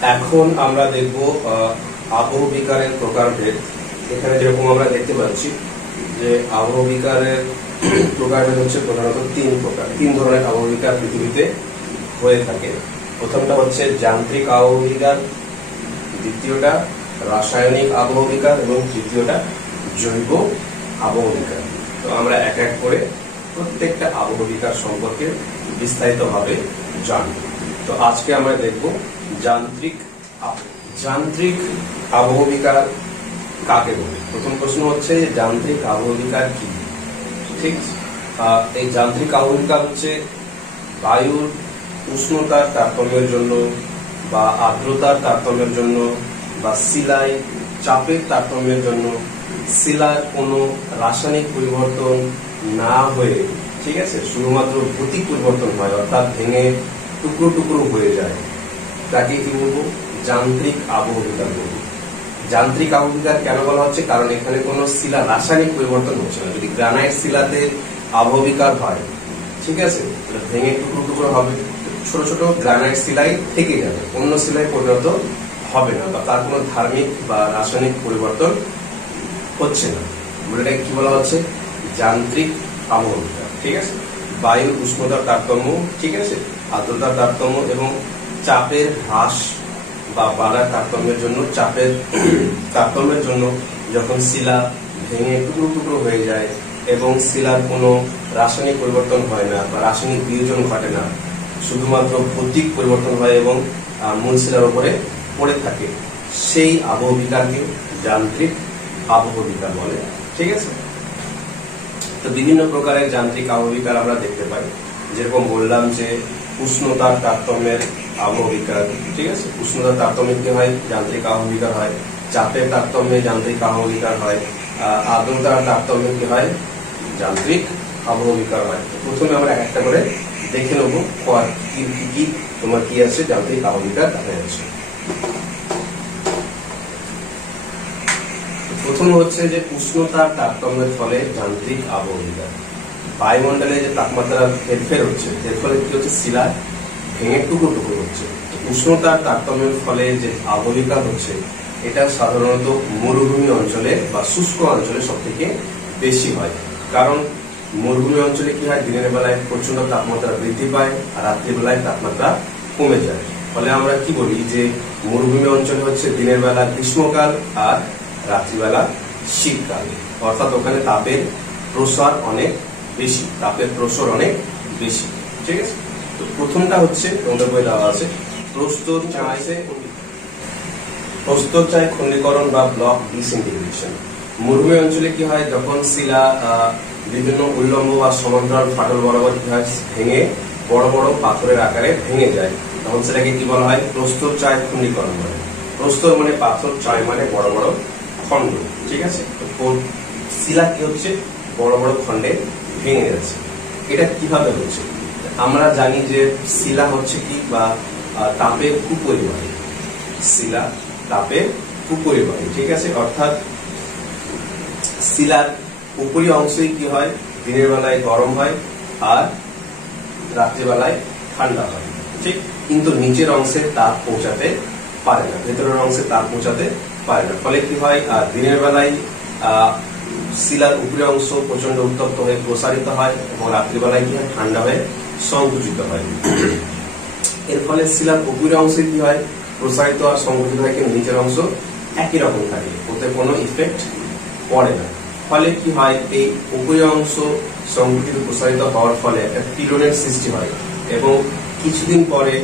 এখন আমরা দেখব আবহবিকারের প্রকারভেদ। এখানে যেরকম আমরা দেখতে পাচ্ছি যে আবহবিকারের প্রকারভেদ হচ্ছে প্রধানত তিন ধরনের আবহবিকার পৃথিবীতে হয়ে থাকে। প্রথমটা হচ্ছে যান্ত্রিক আবহবিকার, দ্বিতীয়টা রাসায়নিক আবহবিকার এবং তৃতীয়টা জৈব আবহবিকার। তো আমরা এক এক করে প্রত্যেকটা আবহবিকার সম্পর্কে বিস্তারিতভাবে জানব। তো আজকে আমরা দেখব যান্ত্রিক আবহবিকার কাকে বলে। প্রথম প্রশ্ন হচ্ছে যান্ত্রিক আবহবিকার কি? ঠিক, এই যান্ত্রিক আবহবিকার হচ্ছে বায়ুর উষ্ণতার তারতম্যের জন্য বা আর্দ্রতার তারতম্যের জন্য বা শিলায় চাপের তারতম্যের জন্য শিলার কোনো রাসায়নিক পরিবর্তন না হয়ে, ঠিক আছে, শুধুমাত্র ভৌতিক পরিবর্তন হয়, অর্থাৎ ভেঙে টুকরো টুকরো হয়ে যায়, তাকে কি বলবো? যান্ত্রিক আবহবিকার বলবো। যান্ত্রিক আবহবিকার কেন বলা হচ্ছে? কারণ এখানে কোনো শিলা রাসায়নিক পরিবর্তন হচ্ছে না। যদি গ্রানাইট শিলাতে আবহবিকার হয়, ঠিক আছে, ভেঙে টুকরো টুকরো হবে, ছোট ছোট গ্রানাইট শিলাই থেকে যাবে, অন্য শিলায় পরিণত হবে না, বা তার কোনো ধার্মিক বা রাসায়নিক পরিবর্তন হচ্ছে না। এটাকে কি বলা হচ্ছে? যান্ত্রিক আবহবিকার। ঠিক আছে, বায়ুর উষ্ণতার তারতম্য, ঠিক আছে, আর্দ্রতার তারতম্য এবং চাপের হ্রাস বা বাড়ার তারতম্যের জন্য, চাপের তারতম্যের জন্য যখন শিলা ভেঙে টুকরো টুকরো হয়ে যায় এবং শিলার কোনো রাসায়নিক পরিবর্তন হয় না বা রাসায়নিক বিয়োজন ঘটে না, শুধুমাত্র ভৌতিক পরিবর্তন হয় এবং মূল শিলার উপরে পড়ে থাকে, সেই আবহবিকারকে যান্ত্রিক আবহবিকার বলে। ঠিক আছে, তো বিভিন্ন প্রকারের যান্ত্রিক আবহবিকার আমরা দেখতে পাই। যেরকম বললাম যে উষ্ণতার তারতম্যের আবহবিকার, ঠিক আছে, উষ্ণতার তারতম্যে কি হয়? যান্ত্রিক আবহবিকার হয়। চাপের তারতম্যে যান্ত্রিক আবহবিকার হয়। আর্দ্রতার তারতম্যে কি হয়? যান্ত্রিক আবহবিকার হয়। প্রথমে আমরা একটা করে দেখে নেব কি তোমার কি আছে যান্ত্রিক আবহবিকার দেখা যাচ্ছে। প্রথম হচ্ছে যে উষ্ণতার তারতম্যের ফলে যান্ত্রিক আবহবিকার। বায়ুমণ্ডলে যে তাপমাত্রার হেরফের হচ্ছে, এর ফলে কি হচ্ছে? শিলা ভেঙে টুকরো টুকরো হচ্ছে। উষ্ণতার তারতম্যের ফলে যে আবহবিকার হচ্ছে, এটা সাধারণত মরুভূমি অঞ্চলে বা শুষ্ক অঞ্চলে সব থেকে বেশি হয়। কারণ মরুভূমি অঞ্চলে কি হয়? দিনের বেলায় প্রচন্ড তাপমাত্রা বৃদ্ধি পায় আর রাত্রিবেলায় তাপমাত্রা কমে যায়। ফলে আমরা কি বলি যে মরুভূমি অঞ্চলে হচ্ছে দিনের বেলা গ্রীষ্মকাল আর রাত্রিবেলা শীতকাল, অর্থাৎ ওখানে তাপের প্রসার অনেক বেশি, তাপের প্রসার অনেক বেশি। ঠিক আছে, তো প্রথমটা হচ্ছে তোমাদের বই দেওয়া আছে প্রস্তরচায় খণ্ডীকরণ বা ব্লক ডিসইন্টিগ্রেশন। মরুভূমি অঞ্চলে কি হয়? যখন শিলা বিভিন্ন উল্লম্ব বা সমান্তরাল ফাটল বরাবর কি হয়? ভেঙে বড় বড় পাথরের আকারে ভেঙে যায়, তখন সেটাকে কি বলা হয়? প্রস্তরচায় খণ্ডীকরণ বলে। প্রস্তর মানে পাথর, চায় মানে বড় বড় খণ্ড। ঠিক আছে, তো শিলা কি হচ্ছে? বড় বড় খণ্ডে ভেঙে যাচ্ছে। এটা কিভাবে হচ্ছে? আমরা জানি যে শিলা হচ্ছে কি, বা তাপের কুপরিবাহী। শিলা তাপের কুপরিবাহী। ঠিক আছে, অর্থাৎ শিলার উপরি অংশই কি হয়? দিনের বেলায় গরম হয় আর রাত্রিবেলায় ঠান্ডা হয়। ঠিক, কিন্তু নিচের অংশে তাপ পৌঁছাতে পারে না, ভেতরের অংশে তাপ পৌঁছাতে পারে না। ফলে কি হয়? দিনের বেলায় শিলার উপরি অংশ প্রচন্ড উত্তপ্ত হয়ে প্রসারিত হয় এবং রাত্রিবেলায় কি হয়? ঠান্ডা হয়ে সংকুচিত হয়। এর ফলে শিলার উপরি অংশে কি হয়? প্রসারিত আর সংকুচিত হয়, কিন্তু নিচের অংশ একই রকম থাকে, ওতে কোনো ইফেক্ট পড়ে না। ফলে কি হয়? এই উপরি অংশ সংকুচিত প্রসারিত হওয়ার ফলে একটা পীড়নের সৃষ্টি হয় এবং কিছুদিন পরে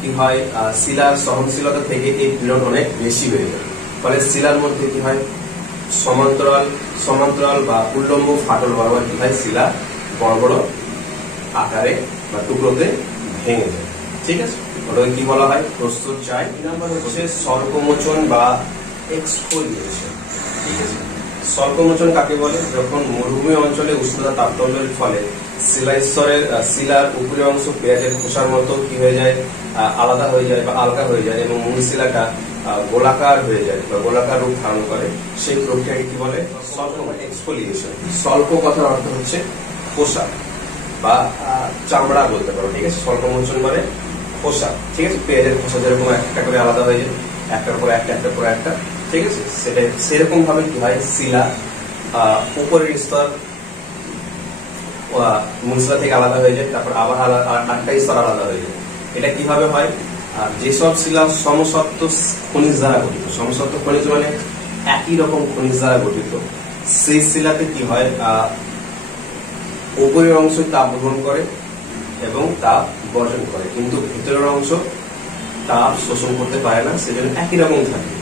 কি হয়? শিলার সহনশীলতা থেকে এই পীড়ন অনেক বেশি হয়ে যায়। ফলে শিলার মধ্যে কি হয়? সমান্তরাল বা উল্লম্ব ফাটল বরাবর কি হয়? শিলা বড় বড় আকারে বা টুকরোতে ভেঙে যায়। ঠিক আছে, ওটাকে কি বলা হয়? প্রস্তরচায়। নাম্বার হচ্ছে স্বল্পমোচন বা এক্সফোলিয়েশন। ঠিক আছে, স্বল্পমোচন কাকে বলে? যখন মরুভূমি অঞ্চলে উষ্ণতা তারতম্যের ফলে শিলার উপরি অংশ পেঁয়াজের খোসার মতো কি হয়ে যায়? আলাদা হয়ে যায় বা আলগা হয়ে যায় এবং মূল শিলাটা গোলাকার হয়ে যায় বা গোলাকার রূপ ধারণ করে। সেই প্রক্রিয়াকে কি বলে? এক্সফোলিয়েশন। স্বল্প কথার অর্থ হচ্ছে খোসা বা চামড়া বলতে পারো। ঠিক আছে, স্বল্পমোচন মানে খোসা, ঠিক আছে, পেঁয়াজের খোসা যেরকম একটা করে আলাদা হয়ে যায়, একটার পর একটা, একটার পর একটা, ঠিক আছে, সেটা সেরকম ভাবে কি হয় শিলা উপরের স্তর মূল শিলা থেকে আলাদা হয়ে যায়, তারপর আবার আরেকটা স্তর আলাদা হয়ে যায়। এটা কিভাবে হয়? আর যেসব শিলা সমসত্ব খনিজ দ্বারা গঠিত, সমসত্ব খনিজ মানে একই রকম খনিজ দ্বারা গঠিত, সেই শিলাতে কি হয় উপরের অংশ তাপ গ্রহণ করে এবং তাপ বর্জন করে, কিন্তু ভিতরের অংশ তাপ শোষণ করতে পারে না, সেজন্য একই রকম থাকে।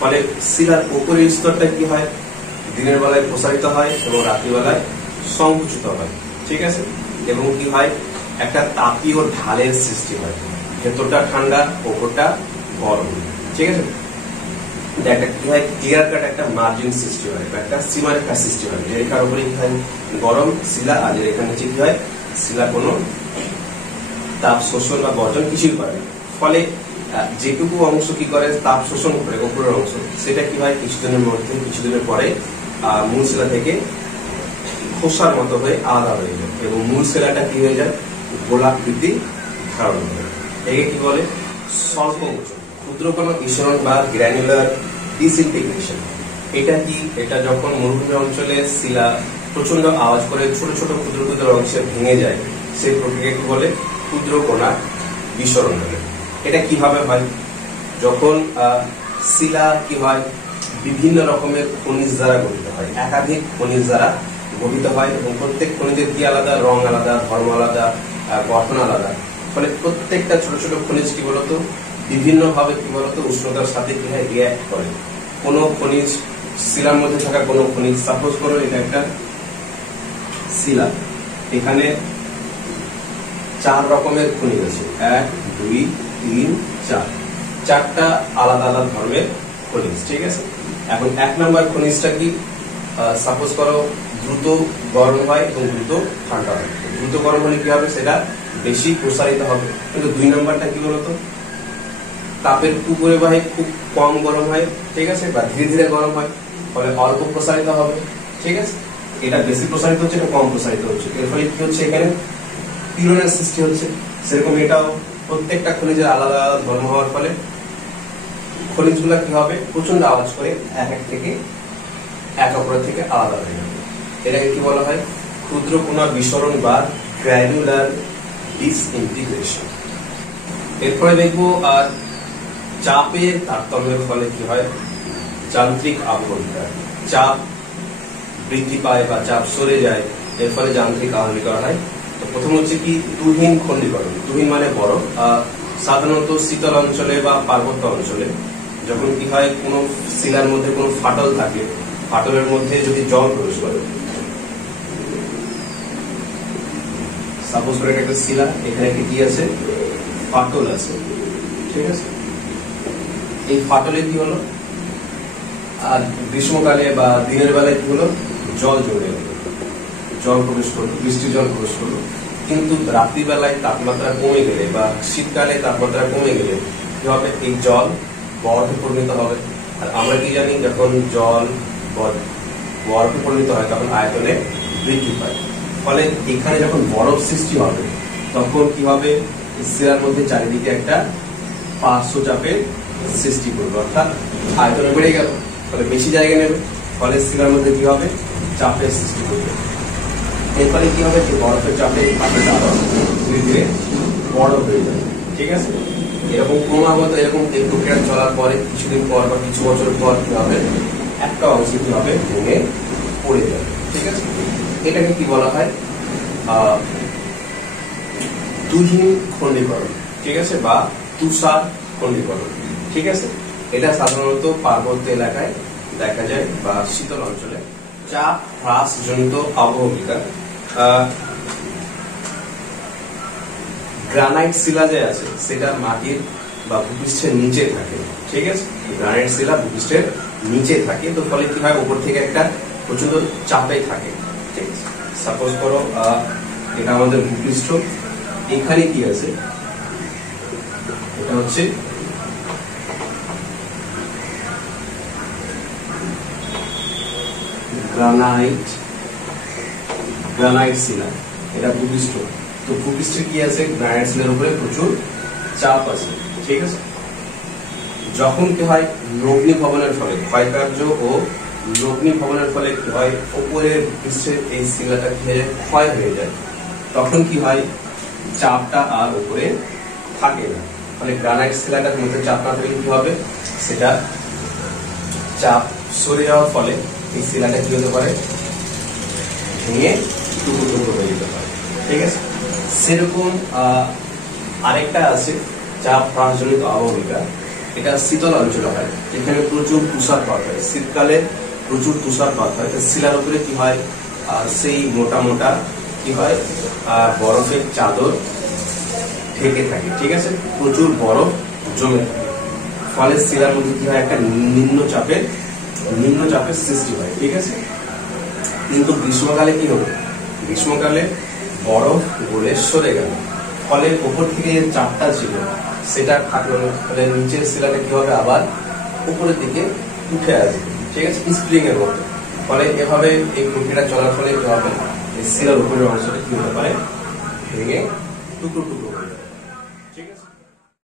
ফলে শিলার উপরের স্তরটা কি হয় দিনের বেলায় প্রসারিত হয় এবং রাত্রিবেলায় সংকুচিত হয়, ঠিক আছে, এবং কি হয় একটা তাপীয় ঢালের সৃষ্টি হয়, ভেতরটা ঠান্ডা উপরটা গরম, ঠিক আছে, একটা কি হয় ক্লিয়ার কাট একটা মার্জিন সৃষ্টি হয়, একটা সীমারেখা সৃষ্টি হয়, যে রেখার উপরে কি হয় গরম শিলা, আর যে রেখার নিচে কি হয় শিলা কোনো তাপ শোষণ বা বর্জন কিছুই করে না। ফলে যেটুকু অংশ কি করে তাপ শোষণ করে উপরের অংশ, সেটা কি হয় কিছুদিনের মধ্যে, কিছুদিনের পরে মূল শিলা থেকে খোসার মতো হয়ে আলাদা হয়ে যায় এবং মূল শিলাটা কি হয়ে যায় গোলাকৃতি ধারণ করে। একে কি বলে স্বল্প মোচন, ক্ষুদ্রকণা বিসরণ বা গ্র্যানুলার ডিসইন্টিগ্রেশন। এটা কি? এটা যখন মরুভূমি অঞ্চলে শিলা প্রচন্ড আওয়াজ করে ছোট ছোট ক্ষুদ্র ক্ষুদ্র অংশে ভেঙে যায়, সেই প্রক্রিয়াকে বলে ক্ষুদ্রকণা বিসরণ বলে। এটা কিভাবে হয়? যখন শিলা কি হয় বিভিন্ন রকমের খনিজ দ্বারা গঠিত হয়, একাধিক খনিজ দ্বারা গঠিত হয় এবং প্রত্যেক খনিজের কি আলাদা, রং আলাদা, ধর্ম আলাদা, গঠন আলাদা। ফলে প্রত্যেকটা ছোট ছোট খনিজ কি বলতো বিভিন্ন ভাবে কি বলতো উষ্ণতার সাথে কি হয় রিঅ্যাক্ট করে। কোন খনিজ শিলার মধ্যে থাকা কোন খনিজ, সাপোজ করো এটা একটা শিলা, এখানে 4 রকমের খনিজ আছে, 1 2 3 4, 4টা আলাদা আলাদা ধর্মের খনিজ, ঠিক আছে। এখন 1 নম্বর খনিজটা কি সাপোজ করো দ্রুত গরম হয় এবং দ্রুত ঠান্ডা হয়। দ্রুত গরম হলে কি হবে সেটা বেশি প্রসারিত হবে, কিন্তু 2 নম্বরটা কি বলতো তাপের কুপরিবাহে খুব কম গরম হয়, ঠিক আছে, বা ধীরে ধীরে গরম হয়, ফলে অল্প প্রসারিত হবে, ঠিক আছে। এটা বেশি প্রসারিত হচ্ছে, এটা কম প্রসারিত হচ্ছে, এর ফলে কি হচ্ছে এখানে পীড়নের সৃষ্টি হচ্ছে। সেরকম এটাও প্রত্যেকটা খনিজের আলাদা আলাদা ধর্ম হওয়ার ফলে খনিজগুলা কি হবে প্রচন্ড আওয়াজ করে এক অপরের থেকে আলাদা হয়ে যাবে। এটাকে কি বলা হয় ক্ষুদ্রকণা বিসরণ বা গ্র্যানুলার ডিসইন্টিগ্রেশন। এরপরে দেখবো আর চাপের তারতম্যের ফলে কি হয় যান্ত্রিক আবহবিকার। চাপ বৃদ্ধি পায় বা চাপ সরে যায়, এর ফলে যান্ত্রিক আবহবিকার হয়। তো প্রথম হচ্ছে কি তুহিন খণ্ডীকরণ। তুহিন মানে বরফ। সাধারণত শীতল অঞ্চলে বা পার্বত্য অঞ্চলে যখন কি হয় কোনো শিলার মধ্যে কোনো ফাটল থাকে, ফাটলের মধ্যে যদি জল প্রবেশ করে, সাপোজ করে একটা শিলা, এখানে কি আছে ফাটল আছে, ঠিক আছে, এই ফাটলে কি হলো আর গ্রীষ্মকালে বা দিনের বেলায় কি হলো জল জমে গেল, জল প্রবেশ করলো, বৃষ্টির জল প্রবেশ করলো। কিন্তু রাত্রিবেলায় তাপমাত্রা কমে গেলে বা শীতকালে তাপমাত্রা কমে গেলে কি হবে এই জল বরফে পরিণত হবে। আর আমরা কি জানি যখন জল বরফে পরিণত হয় তখন আয়তনে বৃদ্ধি পায়। ফলে এখানে যখন বরফ সৃষ্টি হবে তখন কি হবে শিলার মধ্যে চারিদিকে একটা পার্শ্ব চাপের সৃষ্টি করবে, অর্থাৎ আয়তনে বেড়ে গেল, ফলে বেশি জায়গা নেবে, ফলে শিলার মধ্যে কি হবে চাপের সৃষ্টি করবে। এর ফলে কি হবে যে বরফের চাপে পানিটা আরো ধীরে ধীরে বড় হয়ে যাবে, ঠিক আছে। এরকম ক্রমাগত এরকম এই প্রক্রিয়া চলার পরে কিছুদিন পর বা কিছু বছর পর কি হবে একটা অংশ কি হবে ভেঙে পড়ে যাবে, ঠিক আছে। এটাকে কি বলা হয় তুহিন খণ্ডীকরণ, ঠিক আছে, বা তুষার খণ্ডীকরণ, ঠিক আছে। এটা সাধারণত পার্বত্য এলাকায় দেখা যায় বা শীতল অঞ্চলে। চাপ হ্রাসজনিত আবহবিকার। গ্রানাইট শিলা যে আছে সেটা মাটির বা ভূপৃষ্ঠের নিচে থাকে, ঠিক আছে, গ্রানাইট শিলা ভূপৃষ্ঠের নিচে থাকে, তো ফলে কি হয় উপর থেকে একটা প্রচন্ড চাপে থাকে, ঠিক আছে। সাপোজ করো এটা আমাদের ভূপৃষ্ঠ, এখানে কি আছে এটা হচ্ছে গ্রানাইট শিলা, এটা ভূপৃষ্ঠ। তো ভূপৃষ্ঠে কি আছে গ্রানাইট শিলার উপরে প্রচুর চাপ আছে, ঠিক আছে। যখন কি হয় লগ্নি ভবনের ফলে, ক্ষয়কার্য ও লগ্নি ভবনের ফলে কি হয় উপরের পৃষ্ঠের এই শিলাটা ঘিরে ক্ষয় হয়ে যায়, তখন কি হয় চাপটা আর উপরে থাকে না। মানে গ্রানাইট শিলাটার মধ্যে চাপ না থাকলে কি হবে, সেটা চাপ সরে যাওয়ার ফলে এই শিলাটা কি হতে পারে, ভেঙে টুকরো টুকরো হয়ে যেতে পারে, ঠিক আছে। সেরকম আরেকটা আছে চাপ হ্রাসজনিত অববাহিকা। এটা শীতল অঞ্চল হয়, এখানে প্রচুর তুষারপাত হয়, শীতকালে প্রচুর তুষারপাত হয়। শিলার উপরে কি হয়, সেই মোটা মোটা কি হয় বরফের চাদর ঢেকে থাকে, ঠিক আছে, প্রচুর বরফ জমে থাকে, ফলে শিলার মধ্যে কি হয় একটা নিম্নচাপের সৃষ্টি হয়, ঠিক আছে। কিন্তু গ্রীষ্মকালে কি হলো, গ্রীষ্মকালে বরফ গলে সরে গেল, ফলে উপর থেকে যে চাপটা ছিল সেটা থাকলো না, ফলে নিচের শিলাটা কি হবে আবার উপরের দিকে উঠে আসবে, ঠিক আছে, স্প্রিং এর মতো। ফলে এভাবে এই প্রক্রিয়া চলার ফলে কি হবে, শিলার উপরের অংশটা কি হতে পারে, ভেঙে টুকরো টুকরো